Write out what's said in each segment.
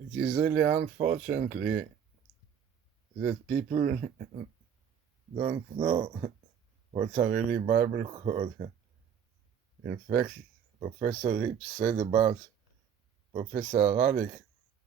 It is really unfortunately that people don't know what are really Bible code. In fact, Professor Rips said about Professor Ralik,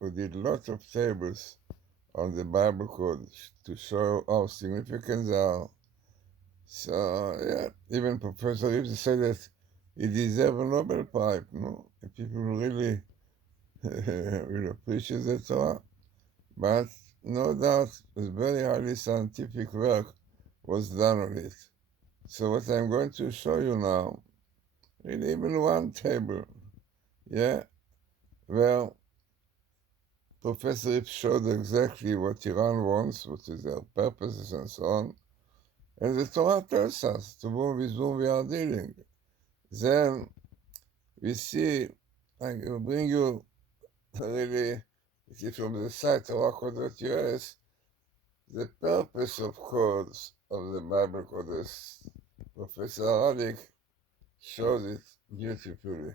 who did lots of tables on the Bible code to show how significant they are. So, yeah, even Professor Rips said that he deserves a Nobel Prize, no? And people really will appreciate the Torah. But no doubt, a very highly scientific work was done on it. So what I'm going to show you now, in even one table, yeah, well, Professor Ip showed exactly what Iran wants, what is their purposes and so on, and the Torah tells us to whom we are dealing. Then we see, I will bring you really, it is from the site Torah.us, the purpose of codes of the Bible codes. Professor Ralik showed it beautifully.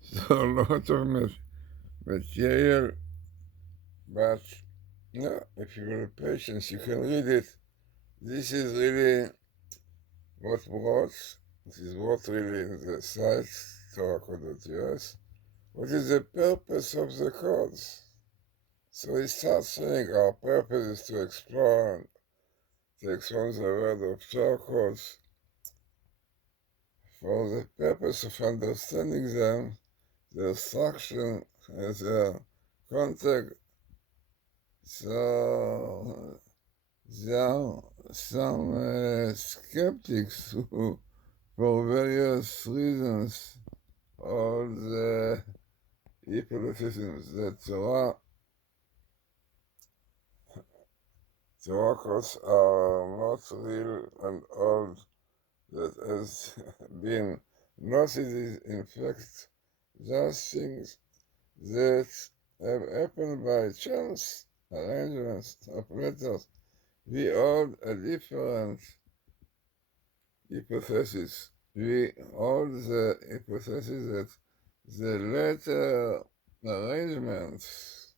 So a lot of material, but no, if you have patience, you can read it. This is really what brought, this is what really in the site, Torah.us. What is the purpose of the codes? So he starts saying our purpose is to explore and to expand the word of Torah codes for the purpose of understanding them, their structure, and their context. So there are some skeptics who, for various reasons, all the hypotheses that Torah codes are not real and all that has been noted is in fact just things that have happened by chance, arrangements of letters. We hold a different hypothesis. We hold the hypothesis that the letter arrangements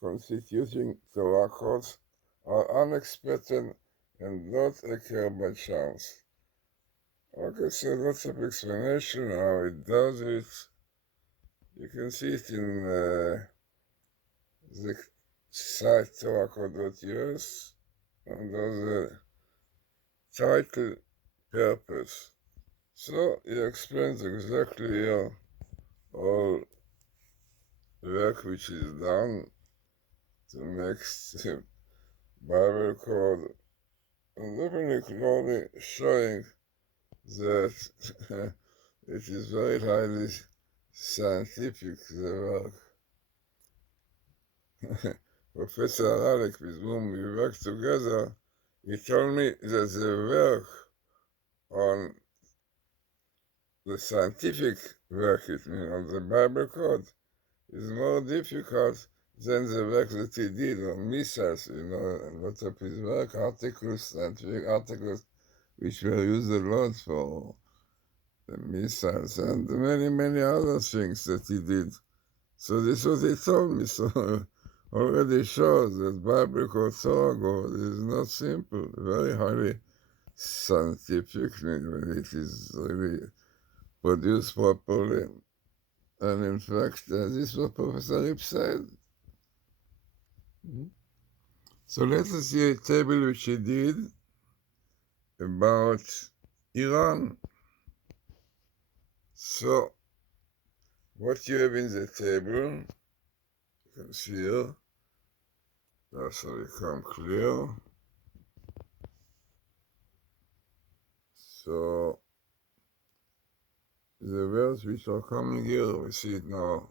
constituting Torah codes are unexpected and not occur by chance. Okay, so lots of explanation how it does it. You can see it in the site Torah.us under the title Purpose. So he explains exactly here all work which is done to make the Bible code and definitely clearly showing that it is very highly scientific, the work. Professor Alec, with whom we work together, he told me that the work on the scientific work, it means on the Bible code, is more difficult than the work that he did on missiles, a lot of his work, articles, scientific articles, which were used a lot for the missiles and many, many other things that he did. So this was he told me, so already shows that Bible code Torah code is not simple, very highly scientific when it is really produced properly. And in fact, this is what Professor Ip said. So let us see a table which he did about Iran. So what you have in the table, you can see here, that's will become clear. So the words which are coming here, we see it now.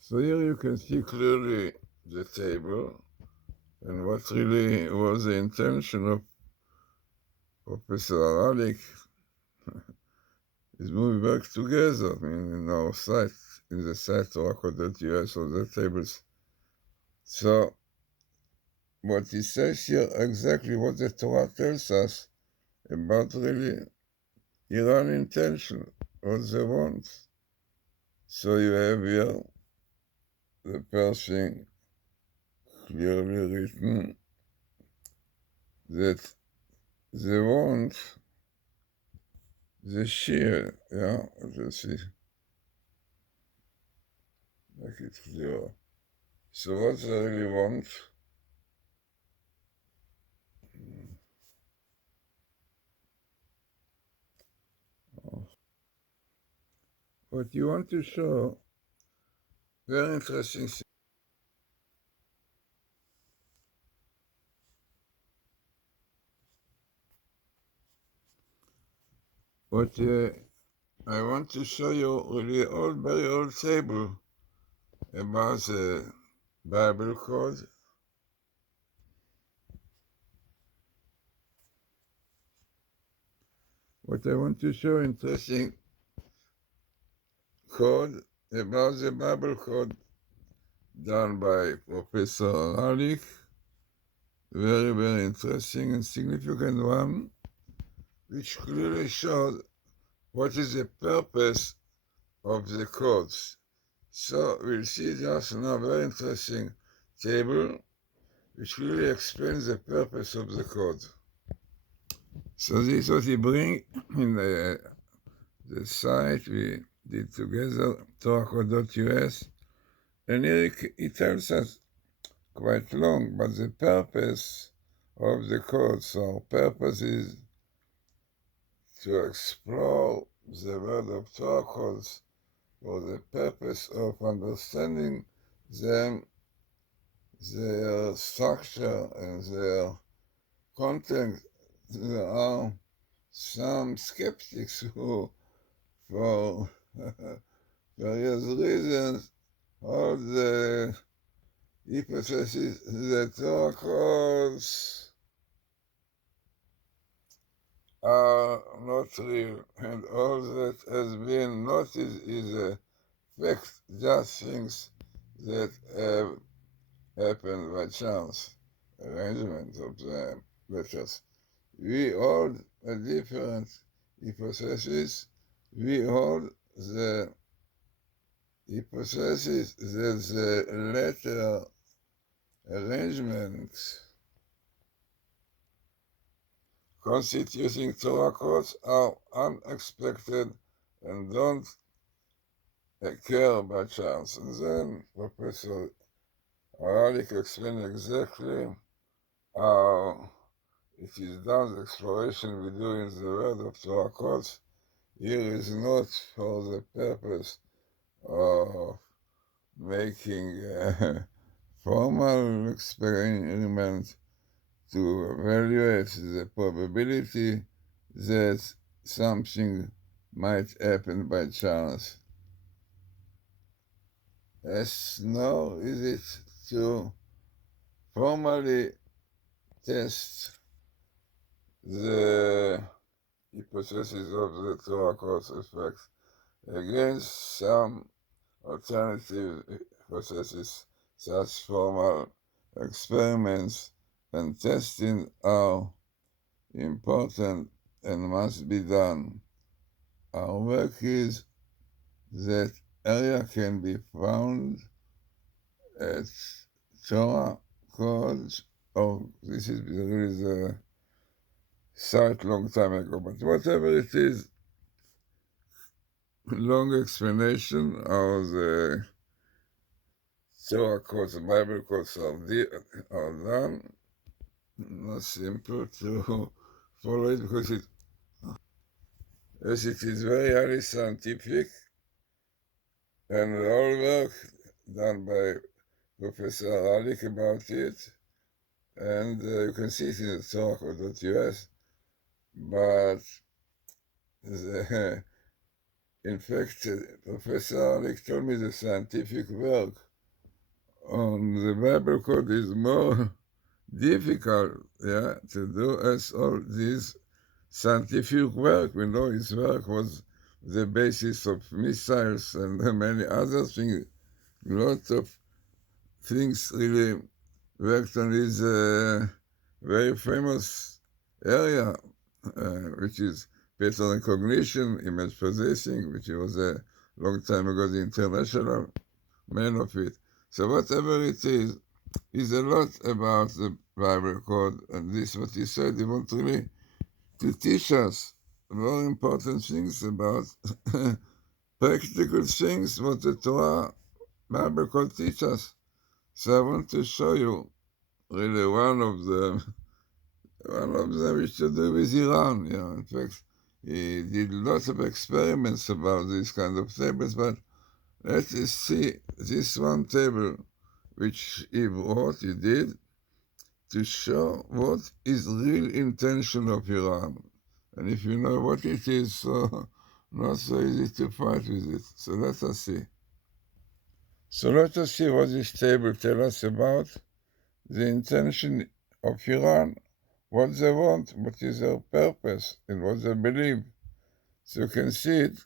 So here you can see clearly the table and what really was the intention of Professor Aralik is when we work together, in our site, in the site Torah.us or the tables. So what he says here, exactly what the Torah tells us about really Iran intention, what they want. So you have here the person clearly written that they want the shear, yeah, let's see, make it clearer. So what they really want, what you want to show, very interesting thing. What I want to show you really old, very old table about the Bible code. What I want to show interesting code about the Bible code done by Professor Ralik. Very, very interesting and significant one, which clearly shows what is the purpose of the codes. So we'll see just now a very interesting table which clearly explains the purpose of the code. So this is what we bring in the site we did together, torahcode.us, and here it tells us quite long, but the purpose of the code. So purpose is to explore the world of Torah codes for the purpose of understanding them, their structure and their content. There are some skeptics who, for various reasons, hold the hypothesis that Torah codes are not real, and all that has been noticed is a fact, just things that have happened by chance, arrangement of the letters. We hold a different hypothesis. We hold the hypothesis that the letter arrangement constituting Torah codes are unexpected and don't occur by chance. And then Professor Aralik explained exactly how it is done, the exploration we do in the world of Torah codes. Here is not for the purpose of making a formal experiment to evaluate the probability that something might happen by chance. As nor is it to formally test the hypothesis of the Torah cause effects against some alternative hypotheses. Such formal experiments and testing are important and must be done. Our work is that area can be found at Torah codes. Oh, this is a site long time ago, but whatever it is, long explanation of the Torah codes, the Bible codes are done. Not simple to follow it because as it is very highly scientific, and all work done by Professor Ralik about it, and you can see it in the torahcode.us, but in fact, Professor Ralik told me the scientific work on the Bible code is more difficult, to do as all this scientific work. We know his work was the basis of missiles and many other things. A lot of things really worked on this very famous area, which is pattern recognition, image processing, which was a long time ago the international man of it. So whatever it is a lot about the Bible code, and this what he said. He wants really to teach us very important things about practical things what the Torah Bible code teach us. So I want to show you really one of them which to do with Iran. In fact, he did lots of experiments about these kind of tables, but let us see this one table which he did, to show what is real intention of Iran. And if you know what it is, so not so easy to fight with it. So let us see. So let us see what this table tells us about the intention of Iran, what they want, what is their purpose, and what they believe. So you can see it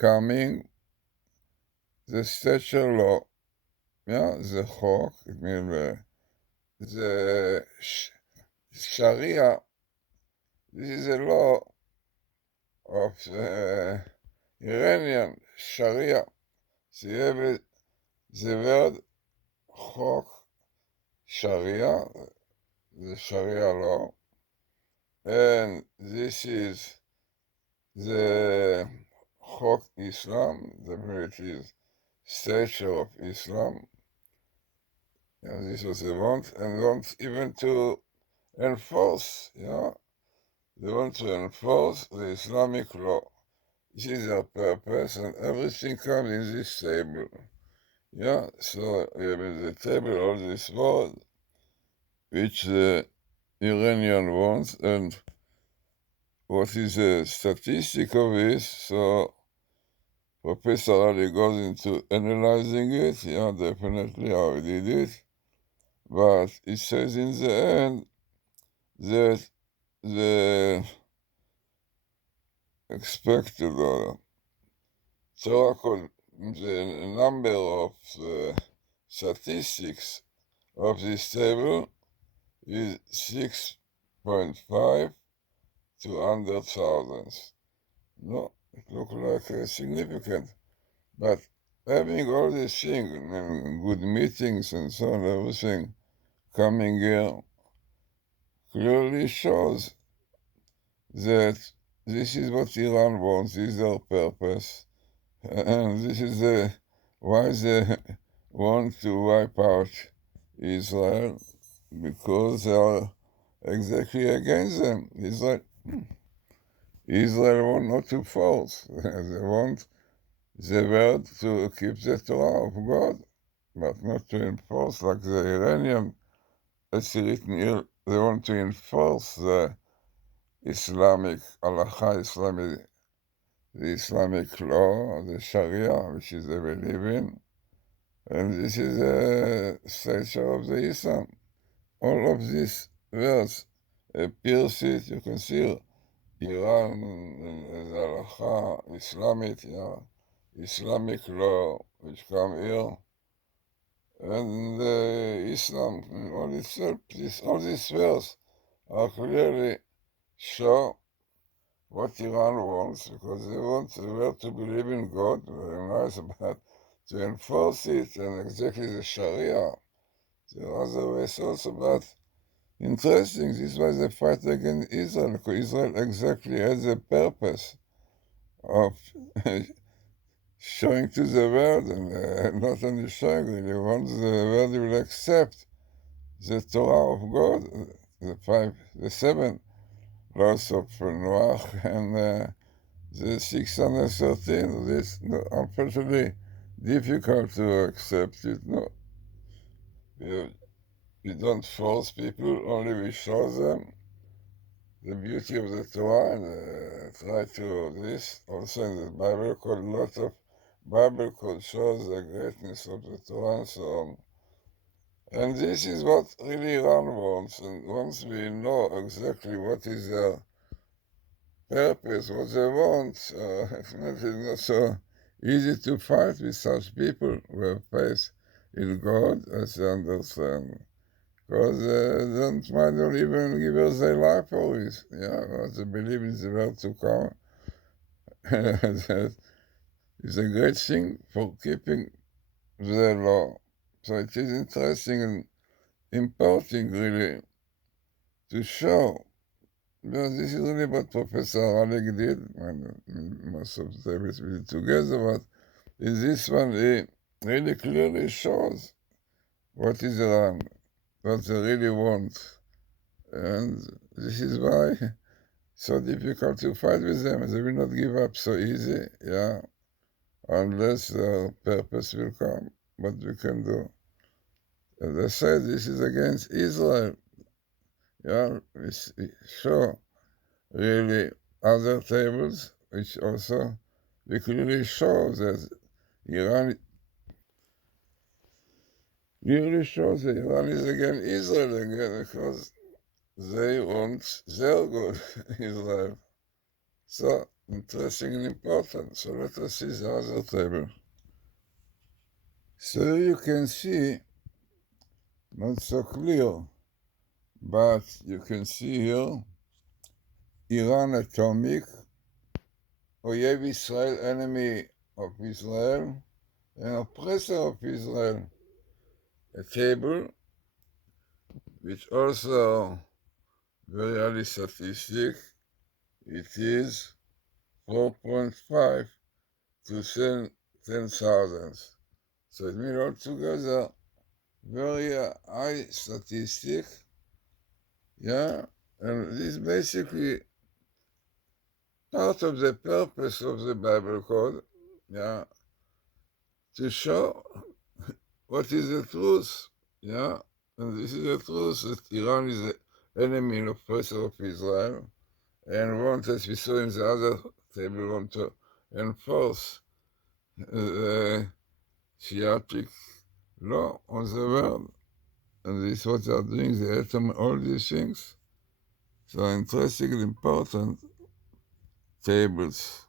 coming, the stature law, the Chok, it means the Sharia. This is a law of the Iranian Sharia. So you have the word Chok, Sharia, the Sharia law, and this is the Chok Islam, definitely is stature of Islam. And this was they want, and want even to enforce, they want to enforce the Islamic law. This is their purpose, and everything comes in this table. So we have in the table all this word which the Iranian wants, and what is the statistic of this. So Professor Ali goes into analyzing it, definitely how he did it, but it says in the end that the expected Torah, the number of the statistics of this table is 6.5 to 100,000. No, it looks like significant. But having all these things, and good meetings and so on, everything coming here, clearly shows that this is what Iran wants, this is their purpose, and this is why they want to wipe out Israel, because they are exactly against them. Israel want not to force. They want the world to keep the Torah of God, but not to enforce like the Iranian. It's written here, they want to enforce the Islamic halacha, the Islamic law, the Sharia, which is they believe in. And this is a stature of the Islam. All of these words appears it, you can see Iran, the halacha, Islamic law, which come here, and Islam, all itself, all these words are clearly show what Iran wants, because they want the world to believe in God, very nice, but to enforce it, and exactly the Sharia, the other ways also, but interesting, this was a fight against Israel, because Israel exactly has the purpose of showing to the world, and not only showing, really wants the world will accept the Torah of God, the seven laws of Noach, and the 613. This, unfortunately, difficult to accept it. No, we don't force people, only we show them the beauty of the Torah, and try to this. Also in the Bible code, a lot of Bible code shows the greatness of the Torah and so on. And this is what really Iran wants, and once we know exactly what is their purpose, what they want, it's not so easy to fight with such people who have faith in God, as they understand. because don't even give us their life for it. Yeah, they believe in the world to come. That is a great thing for keeping the law. So it is interesting and important, really, to show. Because this is really what Professor Alec did, and most of the tables we did together, but in this one, he really clearly shows what is wrong, what they really want. And this is why it's so difficult to fight with them. They will not give up so easy, yeah, unless their purpose will come. What we can do. As I said, this is against Israel. Yeah, it's sure, really, other tables, which also we clearly show that Iran clearly shows that Iran is against Israel again because they want their good, Israel. So interesting and important. So let us see the other table. So you can see, not so clear, but you can see here Iran atomic, Oyev Israel, enemy of Israel, and oppressor of Israel. A table which also very early statistic, it is 4.5 to 10,000. So it means altogether very high statistic, yeah, and this is basically part of the purpose of the Bible code, yeah, to show what is the truth, yeah, and this is the truth that Iran is the enemy and oppressor of Israel, and want, as we saw in the other table, want to enforce the Shiitic law on the world. And this is what they are doing, they atom all these things. So interesting and important tables.